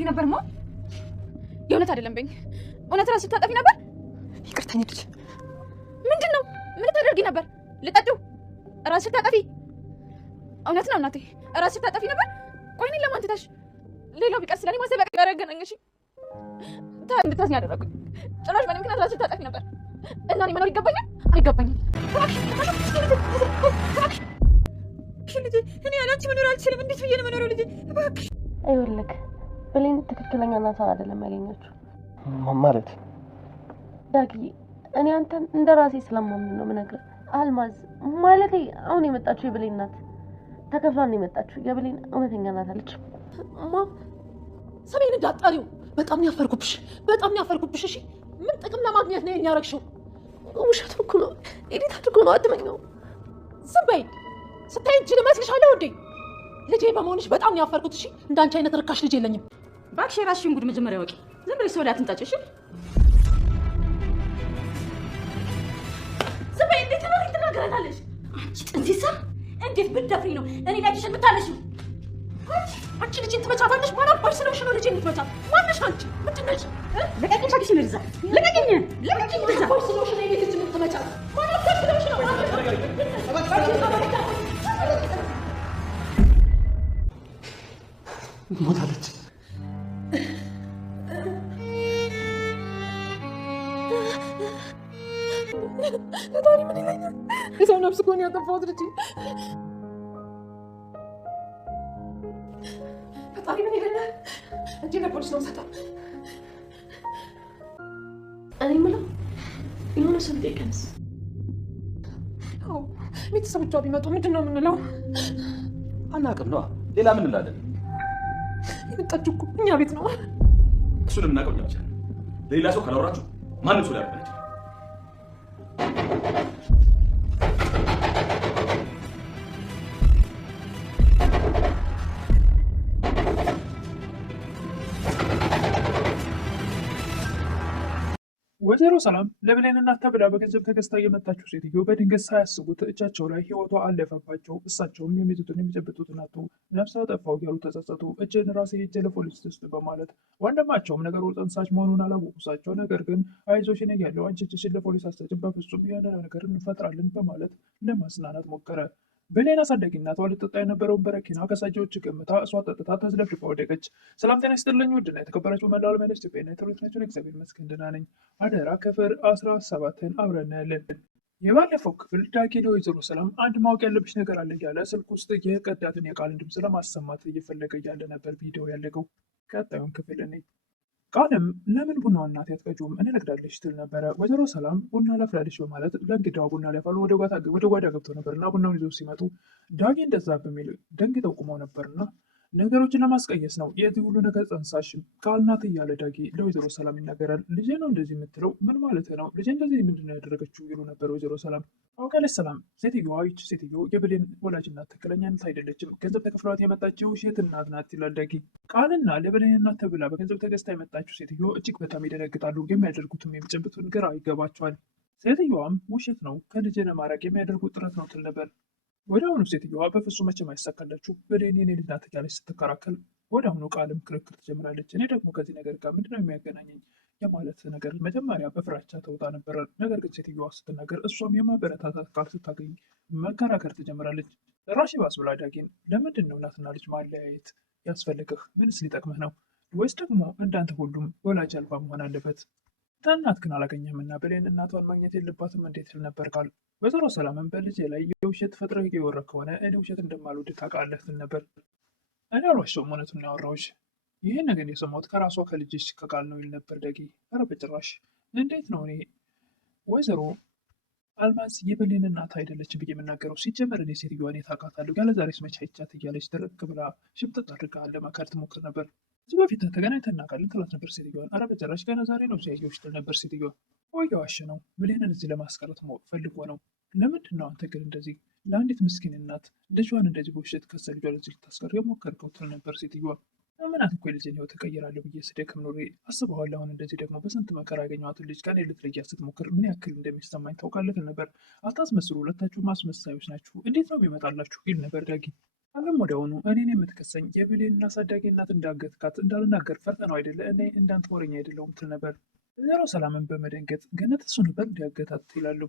ልታደርጊ ነበርማ? የእውነት አይደለም በይኝ። እውነት ራስሽ ልታጠፊ ነበር? ይቅርታኝ ልጅ። ምንድን ነው? ምን ልታደርጊ ነበር? ልጠጪው? ራስሽ ልታጠፊ? እውነት ነው እናቴ፣ ራስሽ ልታጠፊ ነበር? ቆይ እኔን ለማን ትተሽ? ሌላው ቢቀር ስለኔ ማሰብ ጋር ያገናኘሽ ታዲያ እንድታዝኝ ያደረጉኝ። ጭራሽ በእኔ ምክንያት ራስሽ ልታጠፊ ነበር እና እኔ መኖር ይገባኛል? አይገባኝም። ልጄ እኔ ያላንቺ መኖር አልችልም። እንዴት ብዬ ነው የምኖረው ልጄ? እባክሽ ይኸውልህ ብሌን ትክክለኛ እናቷን አይደለም ያገኘችው። ማለት ዳጊ፣ እኔ አንተን እንደ ራሴ ስለማምን ነው የምነግርህ። አልማዝ ማለቴ አሁን የመጣችው የብሌን ናት። ተከፍሏን የመጣችው የብሌን እውነተኛ ናት አለች። ሰሜን እንዳጣሪው በጣም ያፈርኩብሽ፣ በጣም ያፈርኩብሽ። እሺ ምን ጥቅም ለማግኘት ነው ያረግሽው? ውሸት እኮ ነው። ኤዲት አድርጎ ነው። አትመኘው። ዝም በይ። ስታይ እጅ ልመስልሻለሁ እንዴ? ልጄ በመሆንሽ በጣም ያፈርኩት። እሺ እንዳንቺ አይነት ርካሽ ልጅ የለኝም። እባክሽ የራስሽን ጉድ መጀመሪያ ወቂ። ዝም ብለሽ ሰው ላይ አትንጣጭ። እሺ ዝም በይ። እንዴት ነው ትናገራታለሽ? አንቺ ጥንዚሳ፣ እንዴት ብትደፍሪ ነው እኔ ላይ እጅሽን የምታነሺው? አንቺ ልጅን ትመቻታለሽ? ማን አባሽ ስለሆንሽ ነው ልጄን የምትመቻት? ማነሽ አንቺ? ምንድን ነሽ? ልቀቂኝ፣ ሻግሽን ልርዛ። ልቀቂኝ፣ ልቀቂኝ። ልርዛ አባሽ ስለሆንሽ ነው ልጅን የምትመቻት? ማን አባሽ ስለሆንሽ ነው? ሞታለች። ፈጣሪ ምን ይለኛል? የሰው ነፍስ እኮ ነው ያጠፋሁት ልጄ። ፈጣሪ ምን ይለኛል? እጄ ለፖሊስ ነው የምሰጠው። እኔ የምለው የሆነ ሰው ቢጠይቀንስ? ቤተሰቦቿ ቢመጡ ምንድን ነው የምንለው? አናውቅም ነዋ። ሌላ ምን እንላለን? የመጣችሁ እኮ እኛ ቤት ነው። እሱን የምናውቀው እኛ ብቻ ነን። ለሌላ ሰው ካላወራችሁ ማንም ሰው ሊያውቅ ይችላል። ወይዘሮ ሰላም ለብሌን እናት ተብላ በገንዘብ ተገዝታ የመጣችው ሴትዮ በድንገት ሳያስቡት እጃቸው ላይ ህይወቷ አለፈባቸው። እሳቸውም የሚይዙትን የሚጨብጡትን አጡ። ነፍስ አጠፋሁ እያሉ ተጸጸቱ። እጅን ራሴ ሄጄ ለፖሊስ ውስጥ በማለት ወንድማቸውም ነገሩ ጠንሳሽ መሆኑን አላወቁሳቸው። ነገር ግን አይዞሽ እኔ እያለሁ አንቺ እጅሽን ለፖሊስ አስሰጭም፣ በፍጹም ያንን ነገር እንፈጥራለን በማለት ለማጽናናት ሞከረ። ብሌን አሳዳጊ እናቷ ልጠጣ የነበረውን በረኪና ከሳጆች ገምታ እሷ ጠጥታ ተዝለፍልፋ ወደቀች። ሰላም ጤና ይስጥልኝ ውድና የተከበራችሁ መላው ዓለም ያላችሁ ኢትዮጵያና ኤርትራውያን ናችሁ። እግዚአብሔር ይመስገን ደህና ነኝ። አደራ ክፍል 17ን አብረን እናያለን። የባለፈው ክፍል ዳጊ ለወይዘሮ ሰላም አንድ ማወቅ ያለብሽ ነገር አለ እያለ ስልክ ውስጥ የቀዳትን የቃልን ድምፅ ለማሰማት እየፈለገ እያለ ነበር ቪዲዮ ያለቀው። ቀጣዩን ክፍል እኔ ቃልም ለምን ቡናውን እናቴ አትቀጂውም እንነግዳለች ትል ነበረ። ወይዘሮ ሰላም ቡና ላፍላለች በማለት ለእንግዳዋ ቡና ሊያፈሉ ወደ ጓዳ ገብተው ነበርና ቡናውን ይዘው ሲመጡ ዳጊ እንደዛ በሚል ደንግጠው ቁመው ነበርና ነገሮችን ለማስቀየስ ነው የዚህ ሁሉ ነገር ጠንሳሽ ቃል ናት እያለ ዳጊ ለወይዘሮ ሰላም ይናገራል። ልጄ ነው እንደዚህ የምትለው ምን ማለት ነው? ልጄ እንደዚህ ምንድነው ያደረገችው? ይሉ ነበር ወይዘሮ ሰላም። አውቃለች ሰላም ሴትዮዋ ይች ሴትዮ የብሌን ወላጅ እናት ትክክለኛ እናት አይደለችም፣ ገንዘብ ተከፍሏት የመጣችው ውሸት እናት ናት ይላል ዳጊ። ቃልና ለብሌን እናት ተብላ በገንዘብ ተገዝታ የመጣችው ሴትዮ እጅግ በጣም ይደነግጣሉ። የሚያደርጉትም የሚጨብጡን ግራ ይገባቸዋል። ሴትዮዋም ውሸት ነው ከልጄ ለማራቅ የሚያደርጉት ጥረት ነው ትል ነበር። ወደ አሁኑ ሴትዮዋ በፍጹም መቼም አይሳካላችሁ ብሌን የኔ ልጅ ናት እያለች ስትከራከል ወደ አሁኑ ቃልም ክርክር ትጀምራለች። እኔ ደግሞ ከዚህ ነገር ጋር ምንድነው የሚያገናኘኝ የማለት ነገር መጀመሪያ በፍራቻ ተውጣ ነበረ። ነገር ግን ሴትዮዋ ስትናገር እሷም የማበረታታት ቃል ስታገኝ መከራከር ትጀምራለች። ራሺ ባስ ብላ ዳጊን ለምንድን ነው እናትና ልጅ ማለያየት ያስፈልግህ? ምንስ ሊጠቅምህ ነው? ወይስ ደግሞ እንዳንተ ሁሉም ወላጅ አልባ መሆን አለበት? እናት ግን አላገኘህም እና ብሌን እናቷን ማግኘት የለባትም እንዴት ስል ነበር ቃል። ወይዘሮ ሰላምን በልጄ ላይ የውሸት ፈጥረህ የወረድ ከሆነ እኔ ውሸት እንደማልወድ ታውቃለህ ስል ነበር። እኔ አልዋሸሁም፣ እውነቱን ያወራሁሽ። ይህን ነገር የሰማሁት ከራሷ ከልጅሽ ከቃል ነው ይል ነበር ዳጊ። ኧረ በጭራሽ እንዴት ነው እኔ ወይዘሮ አልማዝ የብሌን እናት አይደለችም ብዬ የምናገረው? ሲጀመር እኔ ሴትዮዋን የት አውቃታለሁ? ያለ ዛሬስ መቼ አይቻት እያለች ደረቅ ብላ ሽብጥጥ አድርጋ ለመካድ ትሞክር ነበር። እዚህ በፊት ተገናኝተን እናውቃለን ትላት ነበር ሴትዮዋን። ኧረ በጭራሽ ገና ዛሬ ነው ሲያየሁሽ ትል ነበር ሴትዮዋ። እየዋሸ ነው፣ ብሌንን እዚህ ለማስቀረት ፈልጎ ነው። ለምንድን ነው አንተ ግን እንደዚህ ለአንዲት ምስኪን እናት ልጇን እንደዚህ በውሸት ከሰ ልጇን እዚህ ልታስቀር የሞከርከው ትል ነበር ሴትዮዋ። ምናት እኮ የልጄን ህይወት እቀይራለሁ ብዬ ስደክም ኖሬ አስበዋል። አሁን እንደዚህ ደግሞ በስንት መከራ ያገኘኋትን ልጅ ከኔ ልትለያት ስትሞክር ምን ያክል እንደሚሰማኝ ታውቃለህ ትል ነበር። አታስመስሉ፣ ሁለታችሁ ማስመሳዮች ናችሁ፣ እንዴት ነው የሚመጣላችሁ ይል ነበር ዳጊ። አለም ወዲያውኑ እኔን የምትከሰኝ የብሌንን አሳዳጊ እናት እንዳገትካት እንዳልናገር ፈርተ ነው አይደለ? እኔ እንዳንተ ወሬኛ አይደለሁም ትል ነበር። ወይዘሮ ሰላምን በመደንገጥ ገነት እሱ ነበር እንዲያገታት ይላሉ።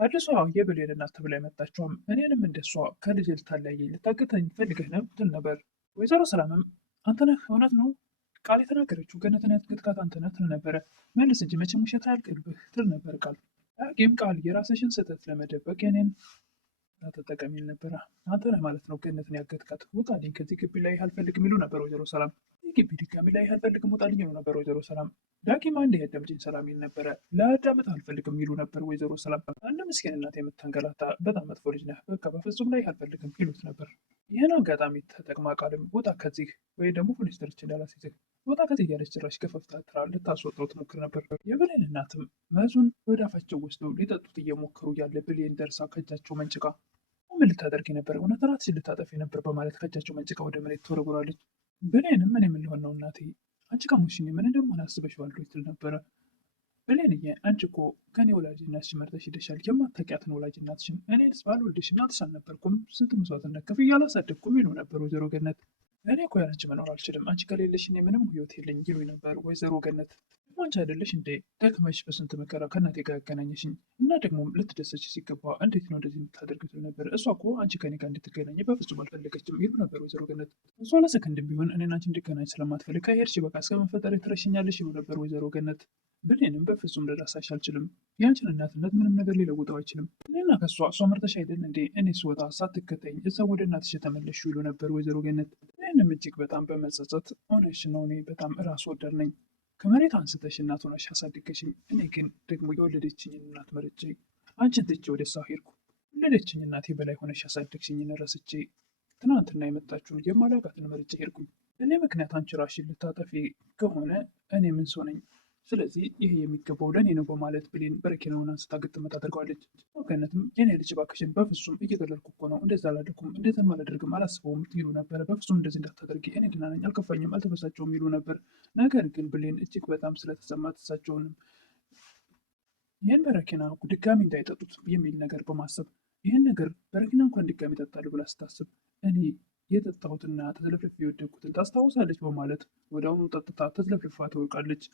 አዲሷ የብሌን እናት ተብላ የመጣችውም እኔንም እንደሷ ከልጅ ልታለያየኝ ልታገተኝ ፈልገህ ነው ትል ነበር። ወይዘሮ ሰላምም አንተ ነህ እውነት ነው ቃል የተናገረችው ገነትን ያገትካት አንተ ነህ ትል ነበረ። መልስ እንጂ መቼም ውሸት አያልቅብህ ትል ነበር ቃል። ዳጊም ቃል የራስሽን ስህተት ለመደበቅ የኔን ተጠቀሚ ነበረ። አንተ ነህ ማለት ነው ገነትን ያገትካት፣ ውጣልኝ ከዚህ ግቢ ላይ አልፈልግም ይሉ ነበር ወይዘሮ ሰላም። ይህ ግቢ ድጋሚ ላይ አልፈልግም ውጣልኝ ይሉ ነበር ወይዘሮ ሰላም። ዳጊም አንድ ያዳምጪኝ ሰላም ይል ነበረ። ለአዳመጥ አልፈልግም ይሉ ነበር ወይዘሮ ሰላም። አንድ ምስኪን እናት የምታንገላታ በጣም መጥፎ ልጅ ነህ፣ በቃ በፍጹም ላይ አልፈልግም ይሉት ነበር። ይህን አጋጣሚ ተጠቅማ ቃልም ውጣ ከዚህ ወይ ደግሞ ፖሊስ ጠርቼ እንዳላስይዝህ ወጣ ከዚህ እያለች ጭራሽ ከፈፍታትራ ልታስወጣው ትሞክር ነበር። የብሌን እናትም መዙን ወደ አፋቸው ወስደው ሊጠጡት እየሞከሩ ያለ ብሌን ደርሳ ከእጃቸው መንጭቃ ምን ልታደርግ ነበር? እውነት ራስሽን ልታጠፊ ነበር በማለት ከእጃቸው መንጭቃ ወደ መሬት ተወረውራለች። ብሌንም ምን የምንሆን ነው እናቴ አንቺ ከሞሽኝ ምን እንደሆነ አስበሽዋል ትል ነበረ። ብሌንዬ አንቺ እኮ ከኔ ወላጅ እናትሽን መርጠሽ ሄደሻል። የማታውቂያትን ወላጅ እናትሽን እኔንስ ባልወልድሽ እናትሽ አልነበርኩም ስንት መስዋዕትነት ከፍዬ አላሳደግኩም ይሉ ነበር ወይዘሮ ገነት። እኔ እኮ ያለንቺ መኖር አልችልም፣ አንቺ ከሌለሽ እኔ ምንም ህይወት የለኝ ይሉ ነበር ወይዘሮ ገነት። አንቺ አይደለሽ እንዴ ደክመሽ በስንት መከራ ከእናቴ ጋር ያገናኘሽኝ እና ደግሞ ልትደሰች ሲገባ እንዴት ነው እንደዚህ የምታደርግ ትል ነበር። እሷ እኮ አንቺ ከኔ ጋር እንድትገናኝ በፍጹም አልፈለገችም ይሉ ነበር ወይዘሮ ገነት። እሷ ለሰከንድም ቢሆን እኔና አንቺ እንድገናኝ ስለማትፈልግ ከሄድሽ በቃ እስከመፈጠር ትረሽኛለሽ ይሉ ነበር ወይዘሮ ገነት። ብሌንም በፍጹም ልረሳሽ አልችልም፣ ያንቺን እናትነት ምንም ነገር ሊለውጠው አይችልም። እኔና ከእሷ እሷ መርጠሽ አይደል እንዴ እኔ ስወጣ ሳትከተኝ እዛ ወደ እናትሽ ተመለሽ ይሉ ነበር ወይዘሮ ገነት። ይህንም እጅግ በጣም በመጸጸት ሆነሽ ነው እኔ በጣም ራስ ወዳድ ነኝ፣ ከመሬት አንስተሽ እናት ሆነሽ ያሳደገሽኝ፣ እኔ ግን ደግሞ የወለደችኝን እናት መርጬ አንቺን ትቼ ወደ እሷ ሄድኩ። ወለደችኝ እናቴ በላይ ሆነሽ ያሳደግሽኝን ረስቼ ትናንትና የመጣችውን የማላውቃትን መርጬ ሄድኩኝ። እኔ ምክንያት አንቺ ራስሽን ልታጠፊ ከሆነ እኔ ምን ሰው ነኝ? ስለዚህ ይሄ የሚገባው ለእኔ ነው በማለት ብሌን በረኪናውን አንስታ ግጥም ታደርገዋለች። ገነትም የኔ ልጅ እባክሽን በፍጹም እየገለልኩ እኮ ነው፣ እንደዛ አላደርኩም፣ እንደዚያም አላደርግም፣ አላስበውም ይሉ ነበረ። በፍጹም እንደዚህ እንዳታደርጊ፣ እኔ ደህና ነኝ፣ አልከፋኝም፣ አልተበሳጨውም ይሉ ነበር። ነገር ግን ብሌን እጅግ በጣም ስለተሰማት እሳቸውንም ይህን በረኪና ድጋሚ እንዳይጠጡት የሚል ነገር በማሰብ ይህን ነገር በረኪና እንኳን ድጋሚ ይጠጣሉ ብላ ስታስብ እኔ የጠጣሁትና ተዝለፍልፍ የወደቅኩትን ታስታውሳለች በማለት ወደ አሁኑ ጠጥታ ተዝለፍልፋ ትወርቃለች።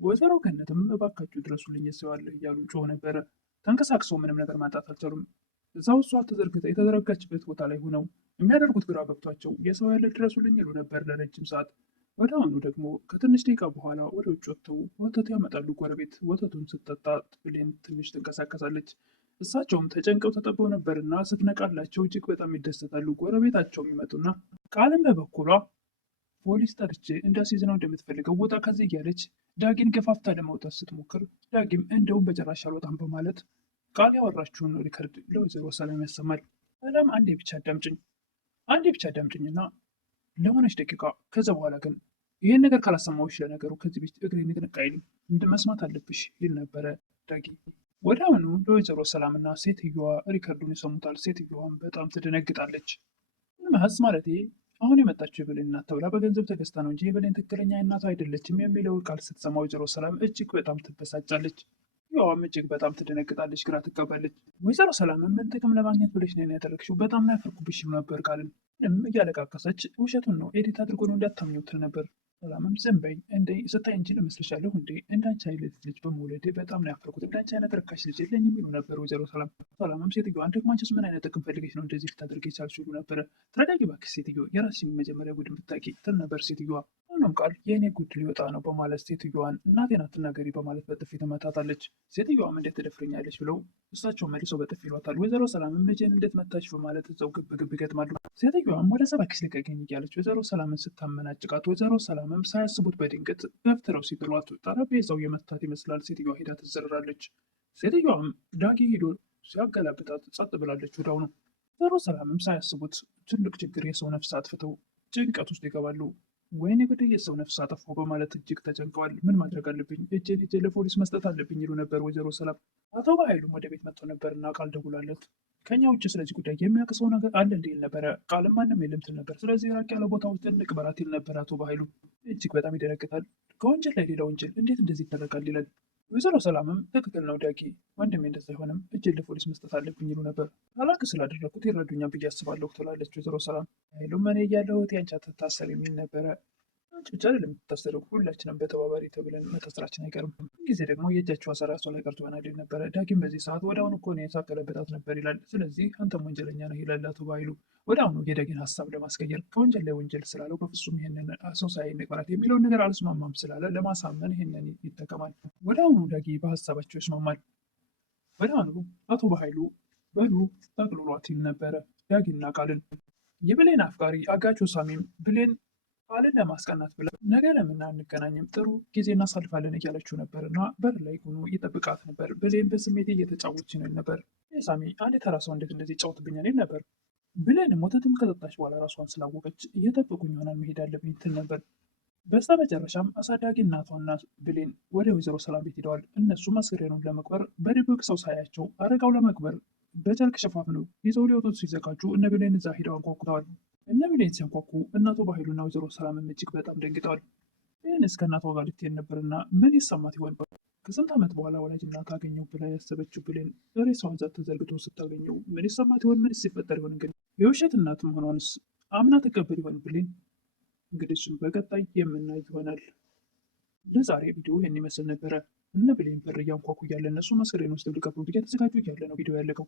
ወይዘሮ ገነትም እባካችሁ ድረሱልኝ ሰው አለ እያሉ ጮህ ነበረ። ተንቀሳቅሰው ምንም ነገር ማጣት አልቻሉም። እዛው እሷ ተዘርግታ የተዘረጋችበት ቦታ ላይ ሆነው የሚያደርጉት ግራ ገብቷቸው የሰው ያለ ድረሱልኝ ይሉ ነበር ለረጅም ሰዓት። ወደ አሁኑ ደግሞ ከትንሽ ደቂቃ በኋላ ወደ ውጭ ወጥተው ወተት ያመጣሉ ጎረቤት። ወተቱን ስትጠጣ ብሌን ትንሽ ትንቀሳቀሳለች። እሳቸውም ተጨንቀው ተጠበው ነበርና ስትነቃላቸው እጅግ በጣም ይደሰታሉ። ጎረቤታቸውም ይመጡና ቃልም በበኩሏ ፖሊስ ጠርቼ እንዳስይዝ ነው እንደምትፈልገው ወጣ ከዚህ እያለች ዳጊን ገፋፍታ ለመውጣት ስትሞክር ዳጊም እንደውም በጭራሽ አልወጣም በማለት ቃል ያወራችውን ሪከርድ ለወይዘሮ ሰላም ያሰማል። ሰላም አንዴ ብቻ አዳምጭኝና ለሆነች ደቂቃ ከዛ በኋላ ግን ይህን ነገር ካላሰማዎች ለነገሩ ከዚህ ቤት እግሬ ንቅንቅ አይልም መስማት አለብሽ ይል ነበረ ዳጊ። ወደ አሁኑ ለወይዘሮ ሰላምና ሴትዮዋ ሪከርዱን ይሰሙታል። ሴትዮዋም በጣም ትደነግጣለች። መሀዝ ማለቴ አሁን የመጣችው የብሌን እናት ተብላ በገንዘብ ተገዝታ ነው እንጂ የብሌን ትክክለኛ እናቷ አይደለችም የሚለው ቃል ስትሰማ ወይዘሮ ሰላም እጅግ በጣም ትበሳጫለች። ያዋም እጅግ በጣም ትደነግጣለች፣ ግራ ትጋባለች። ወይዘሮ ሰላም ምን ጥቅም ለማግኘት ብለሽ ነው ያደረግሽው? በጣም ነው ያፈርኩብሽ ነበር ቃልን እያለቃቀሰች ውሸቱን ነው ኤዲት አድርጎ ነው እንዳታምኘው ትል ነበር። ሰላምም ዝም በይ እንዴ ስታይ እንጂ ልመስልሻለሁ እንዴ እንዳንቺ አይነት ልጅ በመውለዴ በጣም ነው ያፈርኩት፣ እንዳንቺ አይነት ርካሽ ልጅ የለኝ የሚሉ ነበር ወይዘሮ ሰላም። ሰላምም ሴትዮዋን ደግሞ አንቺስ ምን አይነት ጥቅም ፈልገሽ ነው እንደዚህ ልታደርጊ የቻልሽው ይሉ ነበረ። ተረጋጊ እባክሽ ሴትዮ የራስሽን መጀመሪያ ጉድ ብታውቂ ትል ነበር ሴትዮዋ። ሆኖም ቃል የእኔ ጉድ ሊወጣ ነው በማለት ሴትዮዋን እናቴን አትናገሪ በማለት በጥፊ ትመታታለች። ሴትዮዋም እንዴት ትደፍረኛለች ብለው እሳቸው መልሰው በጥፊ ይሏታል። ወይዘሮ ሰላምም ልጄን እንዴት መታች በማለት እዛው ግብ ግብ ይገጥማሉ። ሴትዮዋም ወደ እባክሽ ልቀቀኝ እያለች ወይዘሮ ሰላምን ስታመናጭቃት ወይዘሮ ሰላምም ሳያስቡት በድንገት ገፍትረው ሲጥሏት ጠረጴዛው የመታት ይመስላል። ሴትዮዋ ሄዳ ትዘረራለች። ሴትዮዋም ዳጊ ሄዶ ሲያገላብጣት ጸጥ ብላለች። ወደ አሁኑ ወይዘሮ ሰላምም ሳያስቡት ትልቅ ችግር የሰው ነፍስ አጥፍተው ጭንቀት ውስጥ ይገባሉ። ወይኔ ጉዴ የሰው ነፍስ አጠፋው በማለት እጅግ ተጨንቀዋል። ምን ማድረግ አለብኝ? እጄን ለፖሊስ መስጠት አለብኝ ይሉ ነበር ወይዘሮ ሰላም። አቶ በኃይሉም ወደ ቤት መጥቶ ነበርና ቃል ደውላለት ከኛ ውጭ ስለዚህ ጉዳይ የሚያውቅ ሰው ነገር አለ እንዴ ይል ነበረ። ቃልም ማንም የለም ትል ነበር። ስለዚህ ራቅ ያለ ቦታ ውስጥ እንቅበራት ይል ነበር አቶ በኃይሉ። እጅግ በጣም ይደነግጣል። ከወንጀል ላይ ሌላ ወንጀል እንዴት እንደዚህ ይደረጋል ይላል። ወይዘሮ ሰላምም ትክክል ነው ዳጊ፣ ወንድሜ እንደዛ አይሆንም፣ እጄን ለፖሊስ መስጠት አለብኝ ይሉ ነበር። ታላቅ ስላደረግኩት ይረዱኛል ብዬ አስባለሁ ትላለች ወይዘሮ ሰላም። ኃይሉም እኔ እያለሁ እህቴ አንቺ አትታሰር የሚል ነበረ። አንቺ ብቻ አይደለም የምትታሰረው፣ ሁላችንም በተባባሪ ተብለን መታሰራችን አይቀርም። ጊዜ ደግሞ የእጃቸው አሰራ ሰው ላይ ቀርቶ ይሆናል ነበረ። ዳጊም በዚህ ሰዓት ወደ አሁኑ እኮ እኔ የሳቀለበታት ነበር ይላል። ስለዚህ አንተም ወንጀለኛ ነህ ይላል አቶ ኃይሉ። ወደ አሁኑ የዳጊን ሀሳብ ለማስቀየር ከወንጀል ላይ ወንጀል ስላለው በፍጹም ይህንን ሰው ሳይ ንቅራት የሚለውን ነገር አልስማማም ስላለ ለማሳመን ይህንን ይጠቀማል። ወደ አሁኑ ዳጊ በሀሳባቸው ይስማማል። ወደ አሁኑ አቶ ኃይሉ በሉ ጠቅልሏት ይል ነበረ ዳጊና ቃልን። የብሌን አፍቃሪ አጋቹ ሳሚም ብሌን ቃልን ለማስቀናት ብላ ነገ ለምን አንገናኝም ጥሩ ጊዜ እናሳልፋለን እያለችው ነበር እና በር ላይ ሆኖ እየጠብቃት ነበር። ብሌን በስሜቴ እየተጫወች ነው ነበር። ሳሚ አንድ ተራ ሰው እንዴት እንደዚህ ይጫወትብኛል ይል ነበር። ብሌንም ወተትም ከጠጣች በኋላ ራሷን ስላወቀች እየጠበቁኝ ይሆናል መሄድ አለብኝ ትል ነበር። በስተ መጨረሻም አሳዳጊ እናቷና ብሌን ወደ ወይዘሮ ሰላም ቤት ሄደዋል። እነሱም አስክሬኑን ለመቅበር በድብቅ ሰው ሳያቸው አረጋው ለመቅበር በጨርቅ ሸፋፍነው ይዘው ሊወጡት ሲዘጋጁ እነ ብሌን እዛ ሄደው አንኳኩተዋል። እነ ብሌን ሲያንኳኩ እናቶ ኃይሉና ወይዘሮ ሰላምም እጅግ በጣም ደንግጠዋል። ይህን እስከ እናቷ ጋር ልትሄድ ነበርና ምን ይሰማት ይሆን? ከስንት ዓመት በኋላ ወላጅ እናት አገኘው ብላ ያሰበችው ብሌን ሬሳዋን ዛት ተዘርግቶ ስታገኘው ምን ይሰማት ይሆን? ምን ሲፈጠር ይሆን? እንግዲህ የውሸት እናት መሆኗንስ አምና ተቀበል ይሆን ብሌን? እንግዲህ እሱም በቀጣይ የምናይ ይሆናል። ለዛሬ ቪዲዮ ይህን ይመስል ነበረ። እነ ብሌን በር እያንኳኩ እያለ እነሱ አስክሬን ውስጥ ሊቀብሩት እየተዘጋጁ እያለ ነው ቪዲዮ ያለቀው።